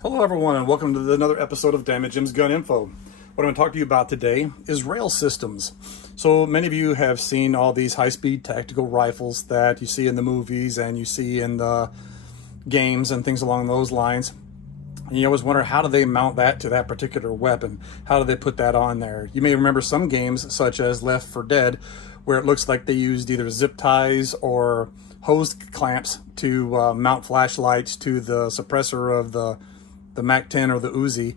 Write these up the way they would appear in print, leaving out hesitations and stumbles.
Hello everyone and welcome to another episode of Dammit Jim's Gun Info. What I'm going to talk to you about today is rail systems. So many of you have seen all these high-speed tactical rifles that you see in the movies and you see in the games and things along those lines. And you always wonder, how do they mount that to that particular weapon? How do they put that on there? You may remember some games such as Left 4 Dead where it looks like they used either zip ties or hose clamps to mount flashlights to the suppressor of the MAC-10 or the Uzi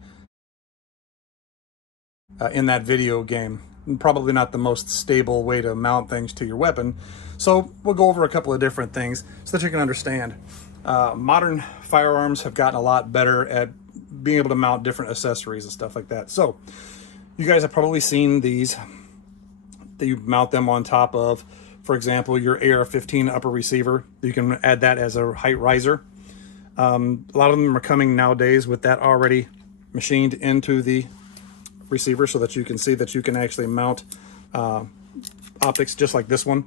in that video game. And probably not the most stable way to mount things to your weapon. So we'll go over a couple of different things so that you can understand. Modern firearms have gotten a lot better at being able to mount different accessories and stuff like that. So you guys have probably seen these that you mount them on top of, for example, your AR-15 upper receiver. You can add that as a height riser. A lot of them are coming nowadays with that already machined into the receiver so that you can see that you can actually mount optics just like this one.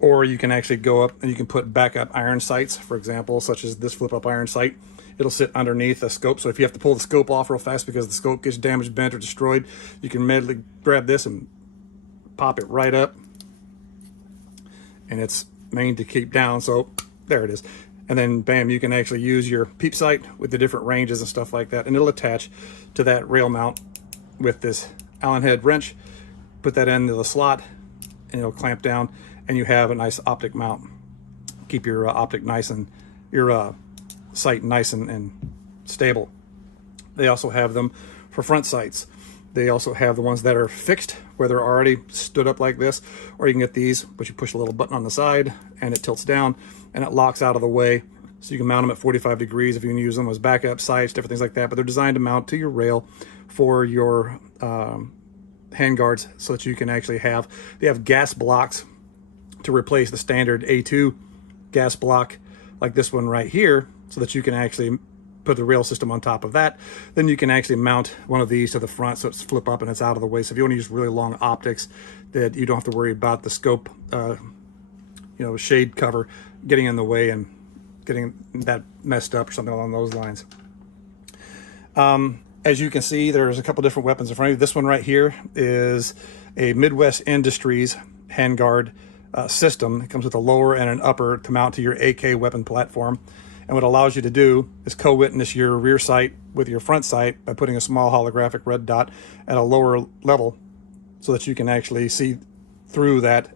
Or you can actually go up and you can put backup iron sights, for example, such as this flip-up iron sight. It'll sit underneath a scope, so if you have to pull the scope off real fast because the scope gets damaged, bent, or destroyed, you can immediately grab this and pop it right up. And it's made to keep down, so there it is. And then bam, you can actually use your peep sight with the different ranges and stuff like that, and it'll attach to that rail mount with this Allen head wrench. Put that into the slot and it'll clamp down, and you have a nice optic mount. Keep your optic nice and your sight nice and stable. They also have them for front sights. They also have the ones that are fixed where they're already stood up like this, or you can get these, but you push a little button on the side and it tilts down and it locks out of the way. So you can mount them at 45 degrees if you can use them as backup sights, different things like that. But they're designed to mount to your rail for your handguards so that you can actually have, they have gas blocks to replace the standard A2 gas block like this one right here, so that you can actually put the rail system on top of that. Then you can actually mount one of these to the front so it's flip up and it's out of the way. So if you want to use really long optics, that you don't have to worry about the scope, shade cover getting in the way and getting that messed up or something along those lines. As you can see, there's a couple different weapons in front of you. This one right here is a Midwest Industries handguard system. It comes with a lower and an upper to mount to your AK weapon platform. And what it allows you to do is co-witness your rear sight with your front sight by putting a small holographic red dot at a lower level so that you can actually see through that.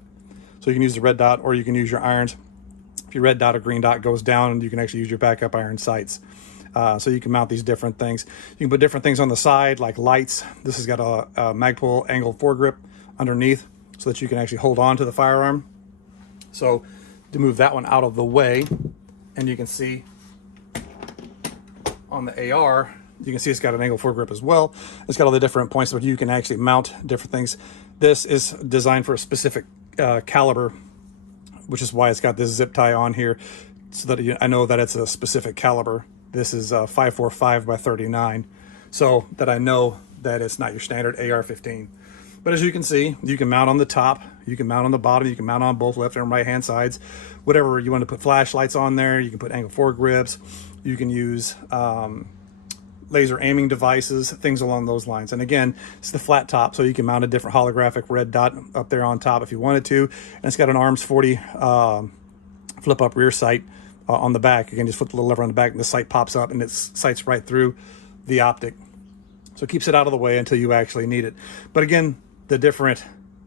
So you can use the red dot or you can use your irons. If your red dot or green dot goes down, you can actually use your backup iron sights. So you can mount these different things. You can put different things on the side like lights. This has got a Magpul angled foregrip underneath so that you can actually hold on to the firearm. So to move that one out of the way, and you can see on the AR, you can see it's got an angle foregrip as well. It's got all the different points where you can actually mount different things. This is designed for a specific caliber, which is why it's got this zip tie on here, so that I know that it's a specific caliber. This is 545 by 39, so that I know that it's not your standard AR-15. But as you can see, you can mount on the top, you can mount on the bottom, you can mount on both left and right hand sides. Whatever you want to put flashlights on there, you can put angle foregrips, you can use laser aiming devices, things along those lines. And again, it's the flat top, so you can mount a different holographic red dot up there on top if you wanted to. And it's got an ARMS 40 flip up rear sight on the back. You can just flip the little lever on the back and the sight pops up and it sights right through the optic. So it keeps it out of the way until you actually need it. But again, the different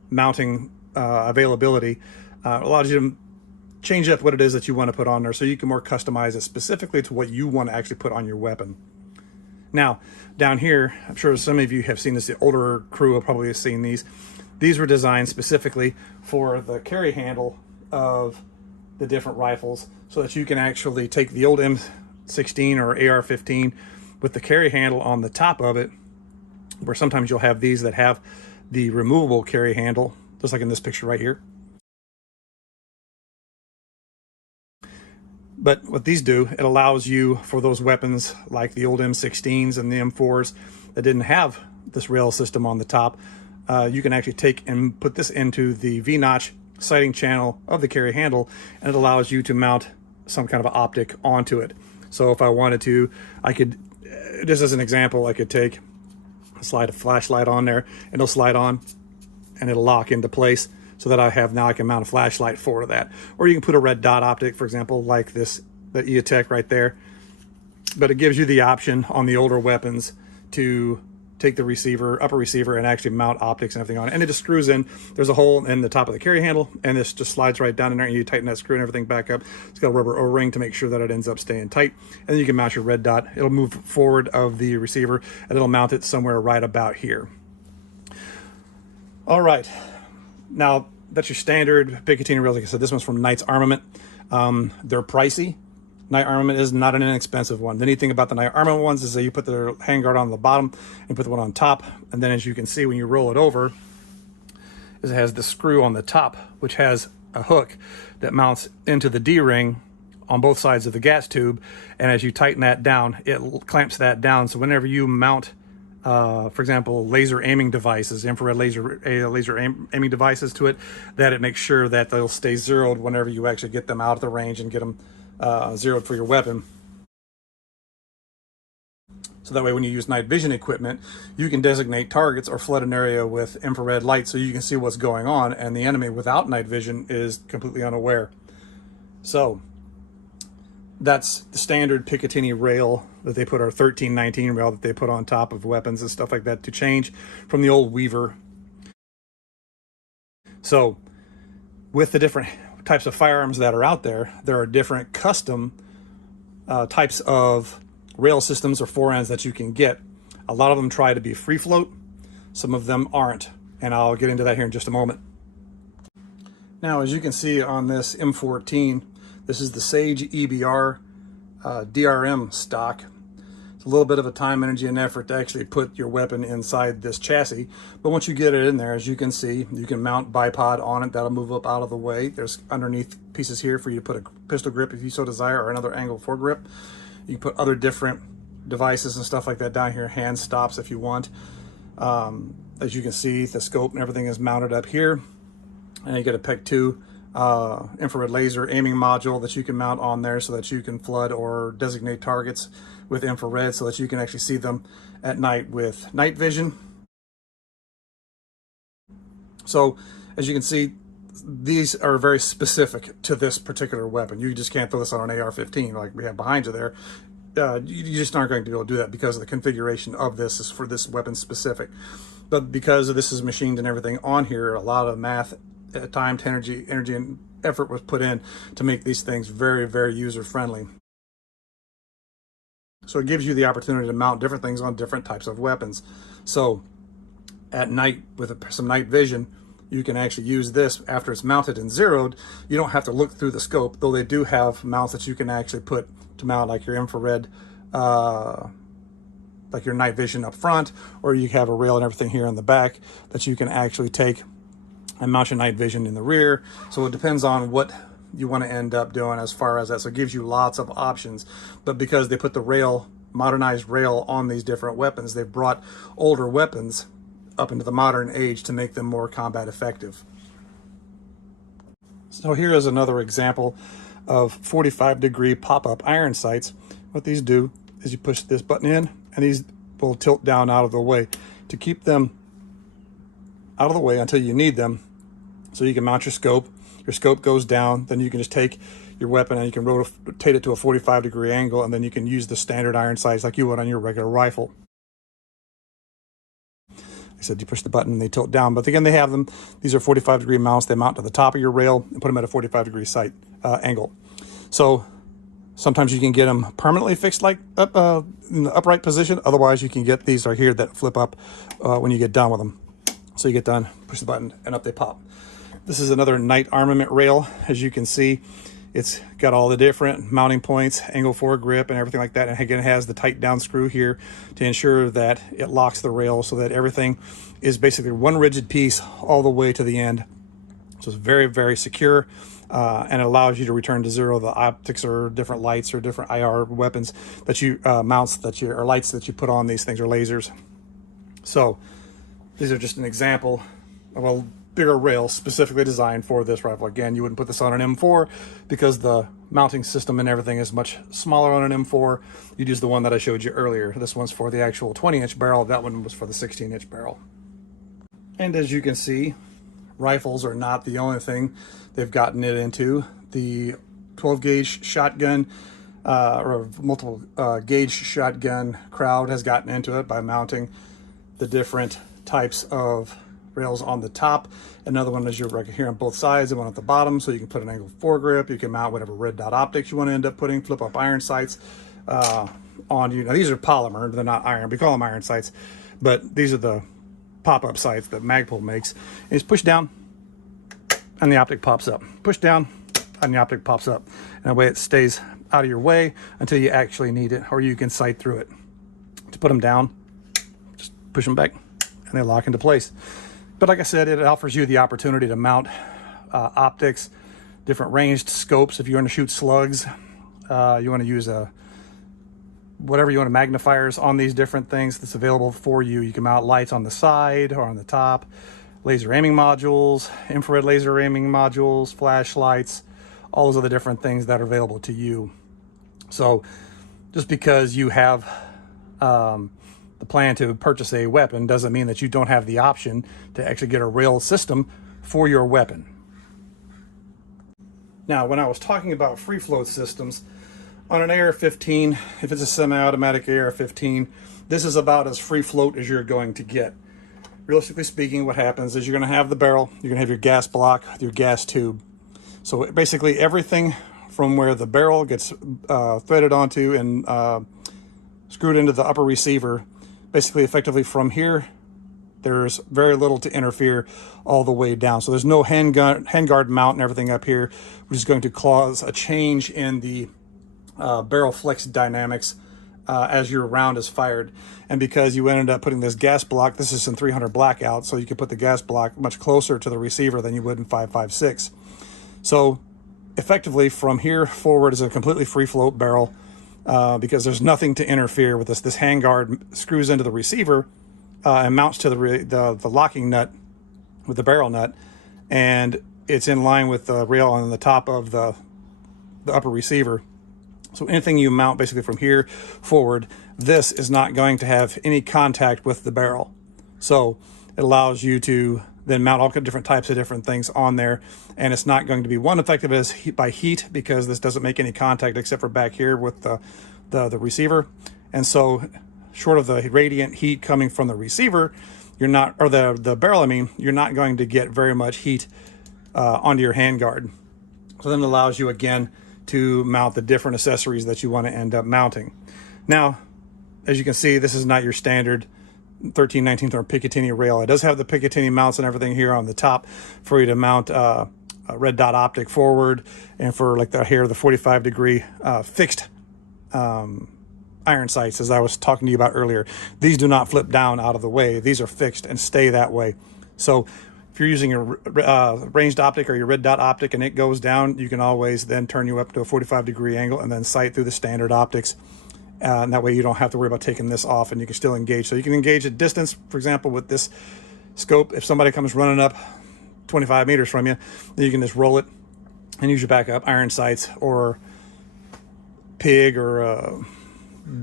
mounting availability allows you to change up what it is that you want to put on there, so you can more customize it specifically to what you want to actually put on your weapon. Now, down here, I'm sure some of you have seen this. The older crew will probably have seen these. These were designed specifically for the carry handle of the different rifles, so that you can actually take the old M16 or AR-15 with the carry handle on the top of it, where sometimes you'll have these that have the removable carry handle, just like in this picture right here. But what these do, it allows you for those weapons like the old M16s and the M4s that didn't have this rail system on the top, you can actually take and put this into the V-notch sighting channel of the carry handle, and it allows you to mount some kind of optic onto it. So if I wanted to, I could, just as an example, I could slide a flashlight on there, and it'll slide on and it'll lock into place, so that I can mount a flashlight for that. Or you can put a red dot optic, for example, like this, the EOTech right there. But it gives you the option on the older weapons to take the receiver, upper receiver, and actually mount optics and everything on it. And it just screws in. There's a hole in the top of the carry handle, and this just slides right down in there, and you tighten that screw and everything back up. It's got a rubber O-ring to make sure that it ends up staying tight. And then you can mount your red dot. It'll move forward of the receiver, and it'll mount it somewhere right about here. All right. Now, that's your standard Picatinny rails. Like I said, this one's from Knight's Armament. They're pricey. Knight Armament is not an inexpensive one. The neat thing about the Knight Armament ones is that you put the handguard on the bottom and put the one on top. And then as you can see, when you roll it over, is it has the screw on the top, which has a hook that mounts into the D-ring on both sides of the gas tube. And as you tighten that down, it clamps that down. So whenever you mount, for example, laser aiming devices, infrared laser aiming devices to it, that it makes sure that they'll stay zeroed whenever you actually get them out of the range and get them zeroed for your weapon. So that way when you use night vision equipment, you can designate targets or flood an area with infrared light so you can see what's going on, and the enemy without night vision is completely unaware. So that's the standard Picatinny rail that they put, our 1319 rail that they put on top of weapons and stuff like that, to change from the old Weaver. So with the different types of firearms that are out there, there are different custom types of rail systems or forends that you can get. A lot of them try to be free float, some of them aren't, and I'll get into that here in just a moment. Now, as you can see on this M14, this is the Sage EBR DRM stock. It's a little bit of a time, energy, and effort to actually put your weapon inside this chassis. But once you get it in there, as you can see, you can mount bipod on it. That'll move up out of the way. There's underneath pieces here for you to put a pistol grip if you so desire, or another angle foregrip. You can put other different devices and stuff like that down here, hand stops if you want. As you can see, the scope and everything is mounted up here. And you get a PEC 2 infrared laser aiming module that you can mount on there so that you can flood or designate targets with infrared so that you can actually see them at night with night vision. So as you can see, these are very specific to this particular weapon. You just can't throw this on an AR-15 like we have behind you there. You just aren't going to be able to do that because of the configuration of this is for this weapon specific. But because this is machined and everything on here, a lot of math, time, energy and effort was put in to make these things very, very user-friendly. So it gives you the opportunity to mount different things on different types of weapons. So at night with some night vision, you can actually use this after it's mounted and zeroed. You don't have to look through the scope, though they do have mounts that you can actually put to mount like your infrared, like your night vision up front, or you have a rail and everything here in the back that you can actually take and mount your night vision in the rear. So it depends on what you want to end up doing as far as that. So it gives you lots of options. But because they put the rail, modernized rail on these different weapons, they've brought older weapons up into the modern age to make them more combat effective. So here is another example of 45-degree pop-up iron sights. What these do is you push this button in, and these will tilt down out of the way to keep them out of the way until you need them. So you can mount your scope. Your scope goes down, then you can just take your weapon and you can rotate it to a 45-degree angle, and then you can use the standard iron sights like you would on your regular rifle. I said you push the button and they tilt down, but again, they have them. These are 45-degree mounts. They mount to the top of your rail and put them at a 45-degree sight angle. So sometimes you can get them permanently fixed like up in the upright position. Otherwise, you can get these right here that flip up when you get done with them. So you get done, push the button, and up they pop. This is another Knight Armament rail. As you can see, it's got all the different mounting points, angle foregrip, and everything like that. And again, it has the tight down screw here to ensure that it locks the rail so that everything is basically one rigid piece all the way to the end. So it's very, very secure, and it allows you to return to zero the optics or different lights or different IR weapons that you mounts that you or lights that you put on these things, or lasers. So these are just an example of a bigger rail specifically designed for this rifle. Again, you wouldn't put this on an M4 because the mounting system and everything is much smaller on an M4. You'd use the one that I showed you earlier. This one's for the actual 20-inch barrel. That one was for the 16-inch barrel. And as you can see, rifles are not the only thing they've gotten it into. The 12 gauge shotgun or multiple gauge shotgun crowd has gotten into it by mounting the different types of rails on the top. Another one is right here on both sides and one at the bottom, so you can put an angled foregrip. You can mount whatever red dot optics you want to end up putting, flip up iron sights on you. Now these are polymer, they're not iron. We call them iron sights, but these are the pop-up sights that Magpul makes. And it's push down and the optic pops up. Push down and the optic pops up. And that way it stays out of your way until you actually need it, or you can sight through it. To put them down, just push them back and they lock into place. But like I said, it offers you the opportunity to mount optics, different ranged scopes. If you want to shoot slugs, you want to use whatever you want, magnifiers on these different things that's available for you. You can mount lights on the side or on the top, laser aiming modules, infrared laser aiming modules, flashlights, all those other different things that are available to you. So just because you have the plan to purchase a weapon doesn't mean that you don't have the option to actually get a rail system for your weapon. Now, when I was talking about free float systems, on an AR-15, if it's a semi-automatic AR-15, this is about as free float as you're going to get. Realistically speaking, what happens is you're going to have the barrel, you're going to have your gas block, your gas tube. So basically everything from where the barrel gets threaded onto and screwed into the upper receiver, basically effectively from here, there's very little to interfere all the way down. So there's no handguard mount and everything up here, which is going to cause a change in the barrel flex dynamics as your round is fired. And because you ended up putting this gas block, this is in 300 blackout, so you can put the gas block much closer to the receiver than you would in 5.56. So effectively from here forward is a completely free float barrel because there's nothing to interfere with this. This handguard screws into the receiver and mounts to the locking nut with the barrel nut, and it's in line with the rail on the top of the upper receiver. So anything you mount basically from here forward, this is not going to have any contact with the barrel. So it allows you to then mount all different types of different things on there. And it's not going to be effective as by heat because this doesn't make any contact except for back here with the receiver. And so short of the radiant heat coming from the receiver, you're not, or the barrel, I mean, you're not going to get very much heat onto your handguard. So then it allows you again to mount the different accessories that you want to end up mounting. Now, as you can see, this is not your standard 13/19 or Picatinny rail. It does have the Picatinny mounts and everything here on the top for you to mount a red dot optic forward, and for like the 45 degree fixed iron sights, as I was talking to you about earlier. These do not flip down out of the way. These are fixed and stay that way. So if you're using a ranged optic or your red dot optic and it goes down, you can always then turn you up to a 45 degree angle and then sight through the standard optics. And that way you don't have to worry about taking this off, and you can still engage. So you can engage at distance, for example, with this scope. If somebody comes running up 25 meters from you, then you can just roll it and use your backup iron sights or pig or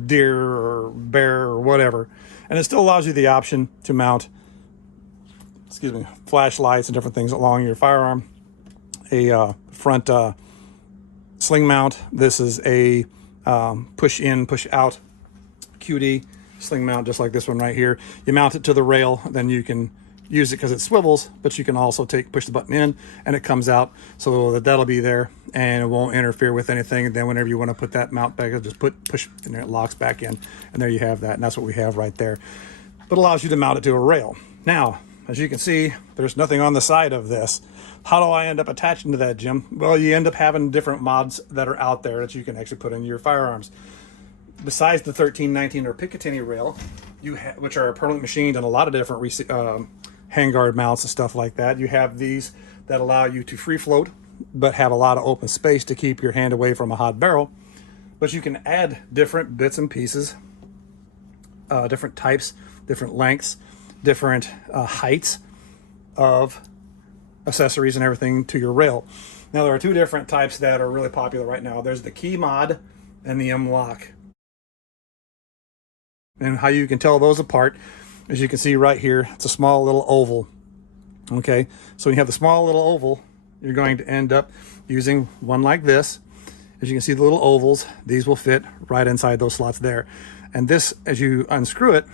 deer or bear or whatever. And it still allows you the option to mount, flashlights and different things along your firearm. A front sling mount. This is a push in, push out QD sling mount, just like this one right here. You mount it to the rail, then you can use it because it swivels, but you can also push the button in and it comes out, so that'll be there and it won't interfere with anything. And then whenever you want to put that mount back, just push and it locks back in, and there you have that. And that's what we have right there. But it allows you to mount it to a rail. Now, as you can see, there's nothing on the side of this. How do I end up attaching to that, Jim? Well, you end up having different mods that are out there that you can actually put in your firearms. Besides the 13/19 or Picatinny rail, which are permanently machined and a lot of different handguard mounts and stuff like that, you have these that allow you to free float, but have a lot of open space to keep your hand away from a hot barrel. But you can add different bits and pieces, different types, different lengths, different heights of accessories and everything to your rail. Now, there are two different types that are really popular right now. There's the key mod and the M-lock. And how you can tell those apart, as you can see right here, it's a small little oval. Okay, so when you have the small little oval, you're going to end up using one like this. As you can see, the little ovals, these will fit right inside those slots there. And this, as you unscrew it,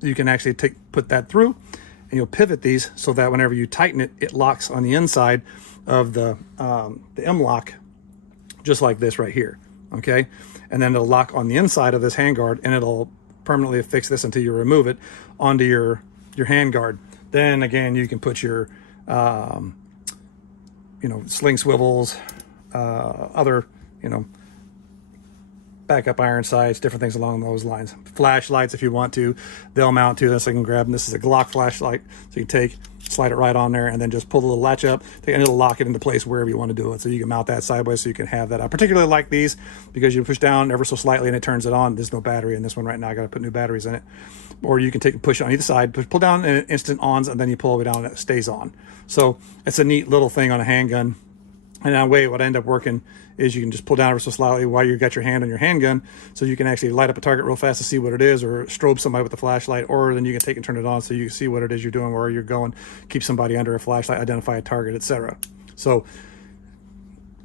you can actually put that through, and you'll pivot these so that whenever you tighten it, it locks on the inside of the M-lock, just like this right here. Okay, and then it'll lock on the inside of this handguard, and it'll permanently affix this until you remove it onto your handguard. Then again, you can put your sling swivels, other backup iron sights, different things along those lines. Flashlights, if you want to, they'll mount to this. I can grab them. This is a Glock flashlight, so you can slide it right on there, and then just pull the little latch up, and it'll lock it into place wherever you want to do it. So you can mount that sideways, so you can have that. I particularly like these because you push down ever so slightly and it turns it on. There's no battery in this one right now. I got to put new batteries in it. Or you can take and push on either side, pull down and it instant ons, and then you pull it down and it stays on. So it's a neat little thing on a handgun. And that way, what I end up working is you can just pull down ever so slightly while you got your hand on your handgun, so you can actually light up a target real fast to see what it is, or strobe somebody with a flashlight, or then you can take and turn it on so you can see what it is you're doing, where you're going, keep somebody under a flashlight, identify a target, etc. So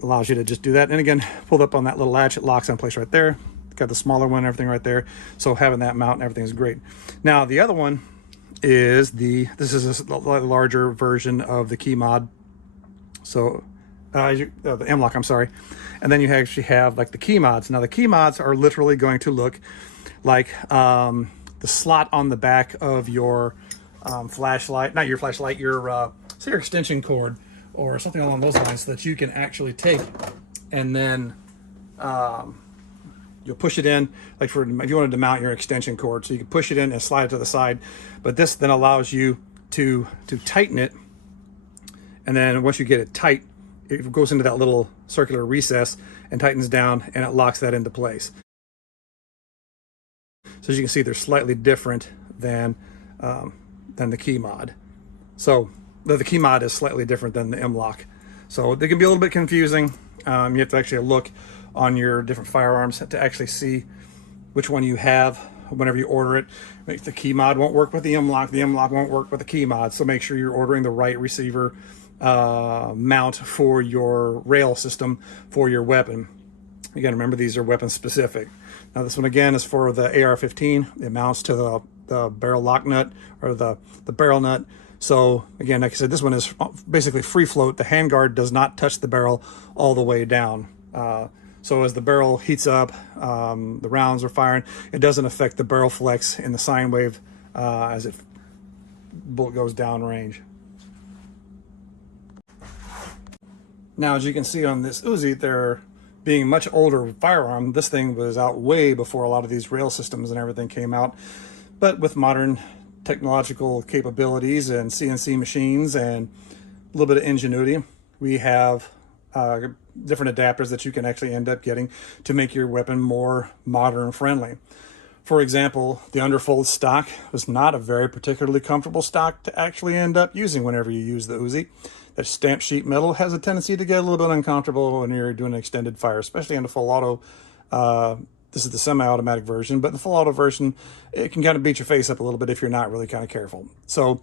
allows you to just do that. And again, pulled up on that little latch, it locks in place right there. Got the smaller one, everything right there. So having that mount and everything is great. Now the other one is this is a larger version of the key mod. So the M-lock, I'm sorry. And then you actually have like the key mods. Now the key mods are literally going to look like the slot on the back of your flashlight, not your flashlight, your say your extension cord or something along those lines, so that you can actually take and then you'll push it in, like if you wanted to mount your extension cord, so you can push it in and slide it to the side. But this then allows you to tighten it, and then once you get it tight, it goes into that little circular recess and tightens down, and it locks that into place. So as you can see, they're slightly different than the key mod. So the key mod is slightly different than the M-lock. So they can be a little bit confusing. You have to actually look on your different firearms to actually see which one you have whenever you order it. The key mod won't work with the M-lock. The M-lock won't work with the key mod. So make sure you're ordering the right receiver mount for your rail system for your weapon. Again, remember, these are weapon specific. Now this one again is for the AR-15. It mounts to the barrel lock nut, or the barrel nut. So again, like I said, this one is basically free float. The handguard does not touch the barrel all the way down. So as the barrel heats up, the rounds are firing, it doesn't affect the barrel flex in the sine wave as it bullet goes down range. Now, as you can see on this Uzi, they're being much older firearm. This thing was out way before a lot of these rail systems and everything came out. But with modern technological capabilities and CNC machines and a little bit of ingenuity, we have different adapters that you can actually end up getting to make your weapon more modern friendly. For example, the underfold stock was not a very particularly comfortable stock to actually end up using whenever you use the Uzi. That stamped sheet metal has a tendency to get a little bit uncomfortable when you're doing an extended fire, especially in the full auto. This is the semi-automatic version, but the full auto version, it can kind of beat your face up a little bit if you're not really kind of careful. So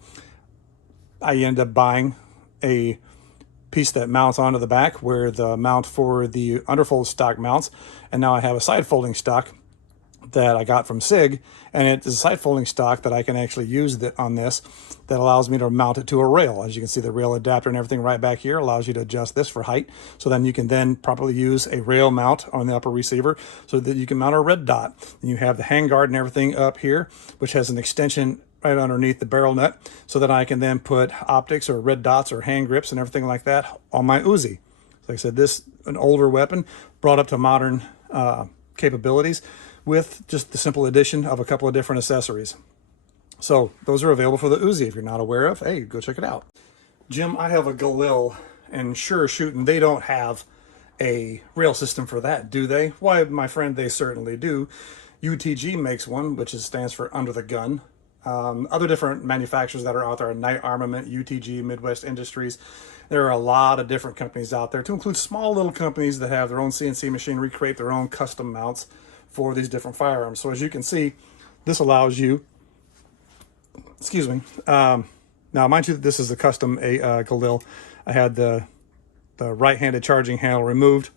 I end up buying a piece that mounts onto the back where the mount for the underfold stock mounts, and now I have a side folding stock that I got from SIG, and it is a side folding stock that I can actually use on this that allows me to mount it to a rail. As you can see, the rail adapter and everything right back here allows you to adjust this for height, so then you can then properly use a rail mount on the upper receiver so that you can mount a red dot. And you have the handguard and everything up here, which has an extension right underneath the barrel nut, so that I can then put optics or red dots or hand grips and everything like that on my Uzi. Like I said, this an older weapon brought up to modern capabilities with just the simple addition of a couple of different accessories. So those are available for the Uzi. If you're not aware of, hey, go check it out. Jim, I have a Galil, and sure shooting, they don't have a rail system for that, do they? Why, my friend, they certainly do. UTG makes one, which stands for under the gun. other different manufacturers that are out there, Knight Armament, UTG, Midwest Industries. There are a lot of different companies out there, to include small little companies that have their own CNC machinery, create their own custom mounts for these different firearms. So as you can see, this allows you, excuse me, now mind you that this is a custom Galil. I had the right-handed charging handle removed,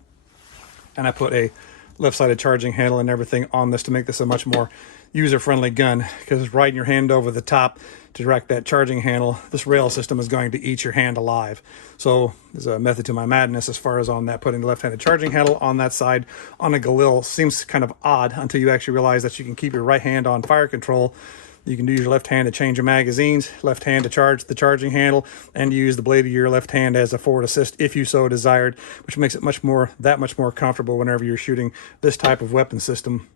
and I put a left-sided charging handle and everything on this to make this a much more user-friendly gun, because riding your hand over the top to direct that charging handle, this rail system is going to eat your hand alive. So there's a method to my madness as far as on that. Putting the left-handed charging handle on that side on a Galil seems kind of odd until you actually realize that you can keep your right hand on fire control. You can use your left hand to change your magazines, left hand to charge the charging handle, and use the blade of your left hand as a forward assist if you so desired, which makes it that much more comfortable whenever you're shooting this type of weapon system.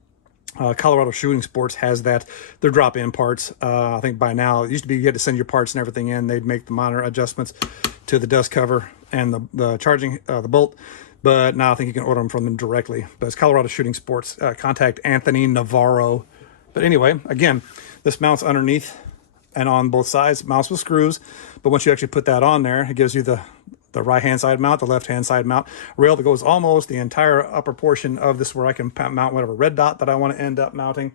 Colorado Shooting Sports has that. They're drop-in parts. I think by now, it used to be you had to send your parts and everything in. They'd make the minor adjustments to the dust cover and the charging, the bolt. But now I think you can order them from them directly. But it's Colorado Shooting Sports. Contact Anthony Navarro. But anyway, again, this mounts underneath and on both sides, mounts with screws. But once you actually put that on there, it gives you the right-hand side mount, the left-hand side mount, rail that goes almost the entire upper portion of this, where I can mount whatever red dot that I want to end up mounting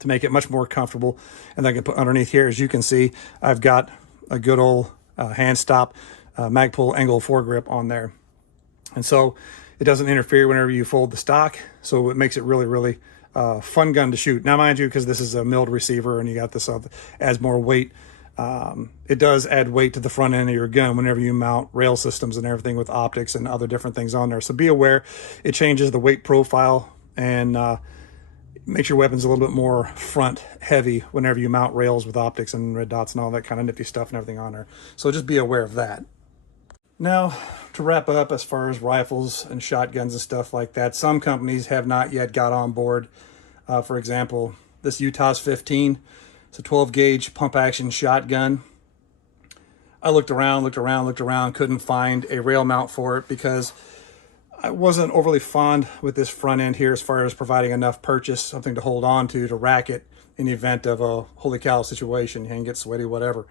to make it much more comfortable. And then I can put underneath here, as you can see, I've got a good old hand stop Magpul angle foregrip on there. And so it doesn't interfere whenever you fold the stock. So it makes it really, really fun gun to shoot. Now, mind you, because this is a milled receiver and you got this adds more weight. It does add weight to the front end of your gun whenever you mount rail systems and everything with optics and other different things on there. So be aware, it changes the weight profile and makes your weapons a little bit more front heavy whenever you mount rails with optics and red dots and all that kind of nifty stuff and everything on there. So just be aware of that. Now, to wrap up, as far as rifles and shotguns and stuff like that, some companies have not yet got on board. For example, this Utah's 15. It's a 12 gauge pump action shotgun. I looked around, couldn't find a rail mount for it because I wasn't overly fond with this front end here as far as providing enough purchase, something to hold on to rack it in the event of a holy cow situation, hand get sweaty, whatever.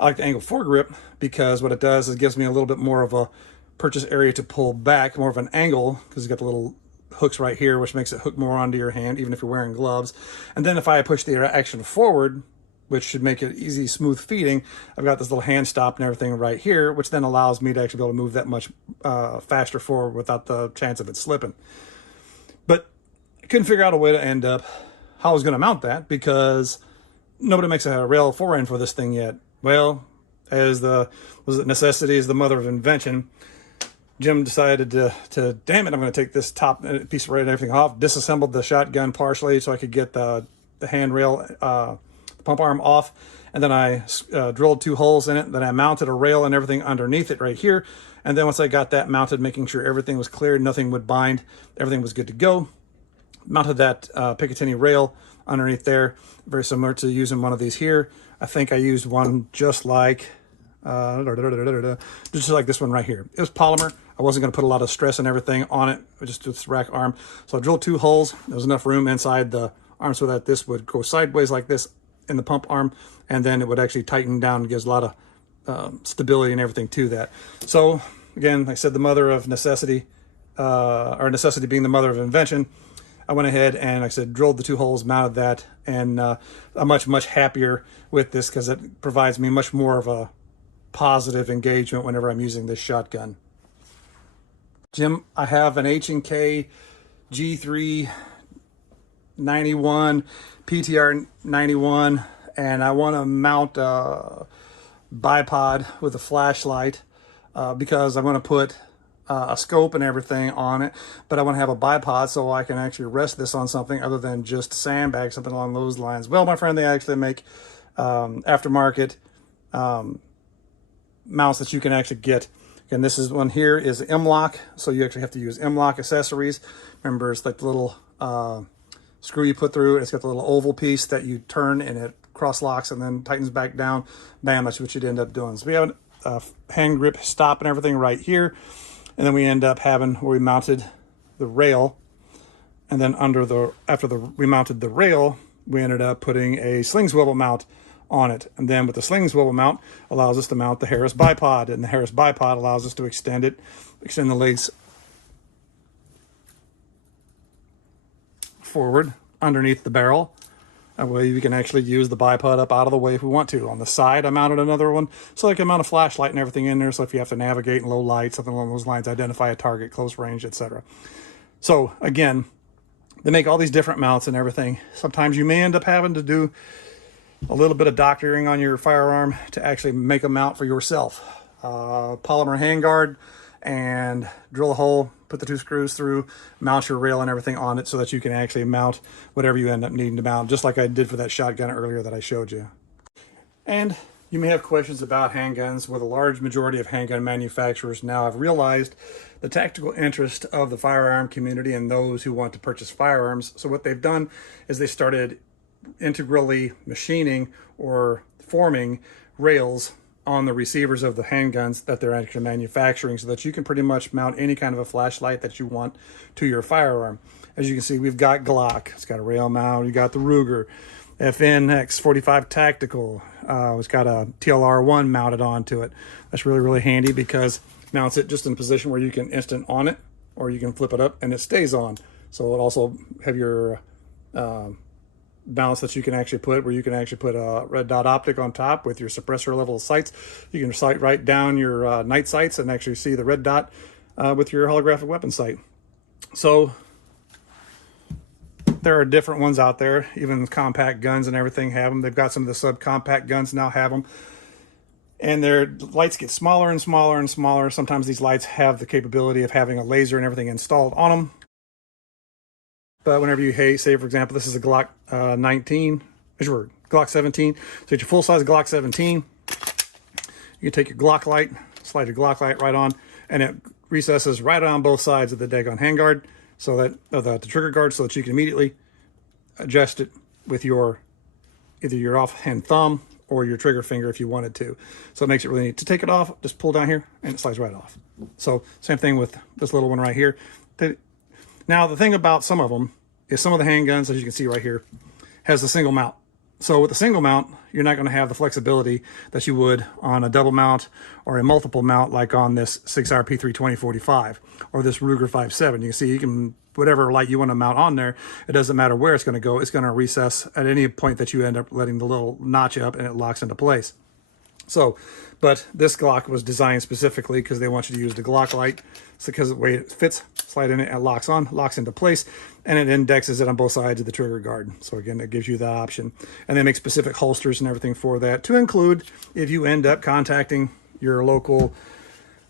I like the angle foregrip because what it does is it gives me a little bit more of a purchase area to pull back, more of an angle, because it's got the little hooks right here, which makes it hook more onto your hand, even if you're wearing gloves. And then if I push the action forward, which should make it easy, smooth feeding, I've got this little hand stop and everything right here, which then allows me to actually be able to move that much faster forward without the chance of it slipping. But I couldn't figure out a way to end up how I was going to mount that, because nobody makes a rail forend for this thing yet. Well, as necessity is the mother of invention, Jim decided to damn it, I'm going to take this top piece of rail and everything off, disassembled the shotgun partially so I could get the handrail, pump arm off, and then I drilled 2 holes in it. Then I mounted a rail and everything underneath it right here. And then once I got that mounted, making sure everything was cleared, nothing would bind, everything was good to go, mounted that Picatinny rail underneath there, very similar to using one of these here. I think I used one just like this one right here. It was polymer. I wasn't going to put a lot of stress and everything on it, just this rack arm. So I drilled 2 holes. There was enough room inside the arm so that this would go sideways like this in the pump arm, and then it would actually tighten down and gives a lot of stability and everything to that. So again, like I said, the mother of necessity, or necessity being the mother of invention, I went ahead and, like I said, drilled the 2 holes, mounted that, and I'm much happier with this because it provides me much more of a positive engagement whenever I'm using this shotgun. Jim, I have an H&K G3 91, PTR 91, and I want to mount a bipod with a flashlight because I'm going to put a scope and everything on it, but I want to have a bipod so I can actually rest this on something other than just sandbag, something along those lines. Well, my friend, they actually make aftermarket mounts that you can actually get. And this is one here is M-lock, so you actually have to use M-lock accessories. Remember, it's like the little screw you put through. It's got the little oval piece that you turn and it cross locks and then tightens back down. Bam, that's what you'd end up doing. So we have a hand grip stop and everything right here. And then we end up having where we mounted the rail. And then after we mounted the rail, we ended up putting a sling swivel mount on it. And then with the sling swivel mount allows us to mount the Harris bipod, and the Harris bipod allows us to extend the legs forward underneath the barrel. That way we can actually use the bipod up out of the way if we want to. On the side, I mounted another one so I can mount a flashlight and everything in there. So if you have to navigate in low light, something along those lines, identify a target, close range, etc. So again, they make all these different mounts and everything. Sometimes you may end up having to do a little bit of doctoring on your firearm to actually make a mount for yourself. Polymer handguard, and drill a hole, put the 2 screws through, mount your rail and everything on it so that you can actually mount whatever you end up needing to mount, just like I did for that shotgun earlier that I showed you. And you may have questions about handguns, where the large majority of handgun manufacturers now have realized the tactical interest of the firearm community and those who want to purchase firearms. So what they've done is they started integrally machining or forming rails on the receivers of the handguns that they're actually manufacturing, so that you can pretty much mount any kind of a flashlight that you want to your firearm. As you can see, we've got Glock, it's got a rail mount, you got the Ruger FNX 45 Tactical, it's got a TLR1 mounted onto it. That's really, really handy because it mounts it just in a position where you can instant on it, or you can flip it up and it stays on. So it also have your balance that you can actually put, where you can actually put a red dot optic on top with your suppressor level sights. You can sight right down your night sights and actually see the red dot with your holographic weapon sight. So there are different ones out there. Even compact guns and everything have them. They've got some of the subcompact guns now have them. And their lights get smaller and smaller and smaller. Sometimes these lights have the capability of having a laser and everything installed on them. But whenever you say, for example, this is a Glock 19, is your Glock 17. So it's your full-size Glock 17. You can take your Glock light, slide your Glock light right on, and it recesses right on both sides of the daggone handguard, so that the trigger guard, so that you can immediately adjust it with your either your offhand thumb or your trigger finger if you wanted to. So it makes it really neat. To take it off, just pull down here, and it slides right off. So same thing with this little one right here. Now, the thing about some of them is some of the handguns, as you can see right here, has a single mount. So with a single mount, you're not going to have the flexibility that you would on a double mount or a multiple mount, like on this 6RP3 2045 or this Ruger 5.7. You can see you can, whatever light you want to mount on there, it doesn't matter where it's going to go. It's going to recess at any point that you end up letting the little notch up, and it locks into place. So, but this Glock was designed specifically because they want you to use the Glock light. So because of the way it fits, slide in it, and locks on, locks into place, and it indexes it on both sides of the trigger guard. So again, it gives you that option. And they make specific holsters and everything for that, to include if you end up contacting your local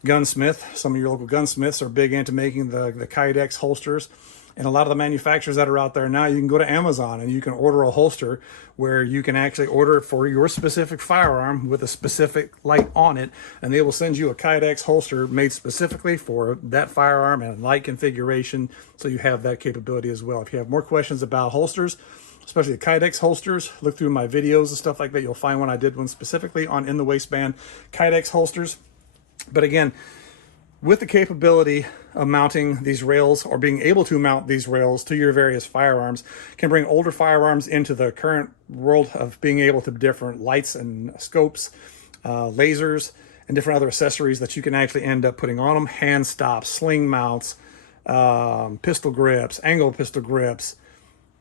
gunsmith. Some of your local gunsmiths are big into making the Kydex holsters. And a lot of the manufacturers that are out there now, you can go to Amazon and you can order a holster where you can actually order it for your specific firearm with a specific light on it. And they will send you a Kydex holster made specifically for that firearm and light configuration. So you have that capability as well. If you have more questions about holsters, especially the Kydex holsters, look through my videos and stuff like that. You'll find one. I did one specifically on in the waistband Kydex holsters. But again, with the capability of mounting these rails, or being able to mount these rails to your various firearms, can bring older firearms into the current world of being able to different lights and scopes, lasers, and different other accessories that you can actually end up putting on them. Hand stops, sling mounts, pistol grips, angle pistol grips,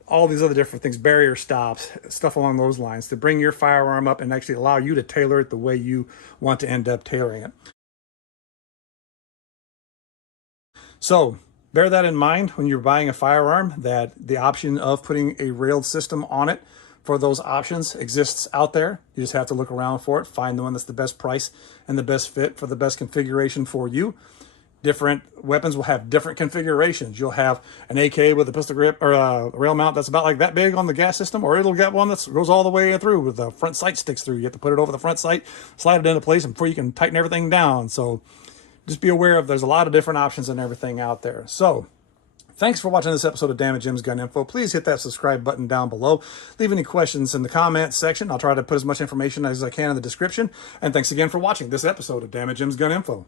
all these other different things, barrier stops, stuff along those lines, to bring your firearm up and actually allow you to tailor it the way you want to end up tailoring it. So bear that in mind when you're buying a firearm, that the option of putting a railed system on it for those options exists out there. You just have to look around for it, find the one that's the best price and the best fit for the best configuration for you. Different weapons will have different configurations. You'll have an AK with a pistol grip or a rail mount that's about like that big on the gas system, or it'll get one that goes all the way through with the front sight sticks through. You have to put it over the front sight, slide it into place before you can tighten everything down. So just be aware of, there's a lot of different options and everything out there. So thanks for watching this episode of Dammit Jim's Gun Info. Please hit that subscribe button down below. Leave any questions in the comments section. I'll try to put as much information as I can in the description. And thanks again for watching this episode of Dammit Jim's Gun Info.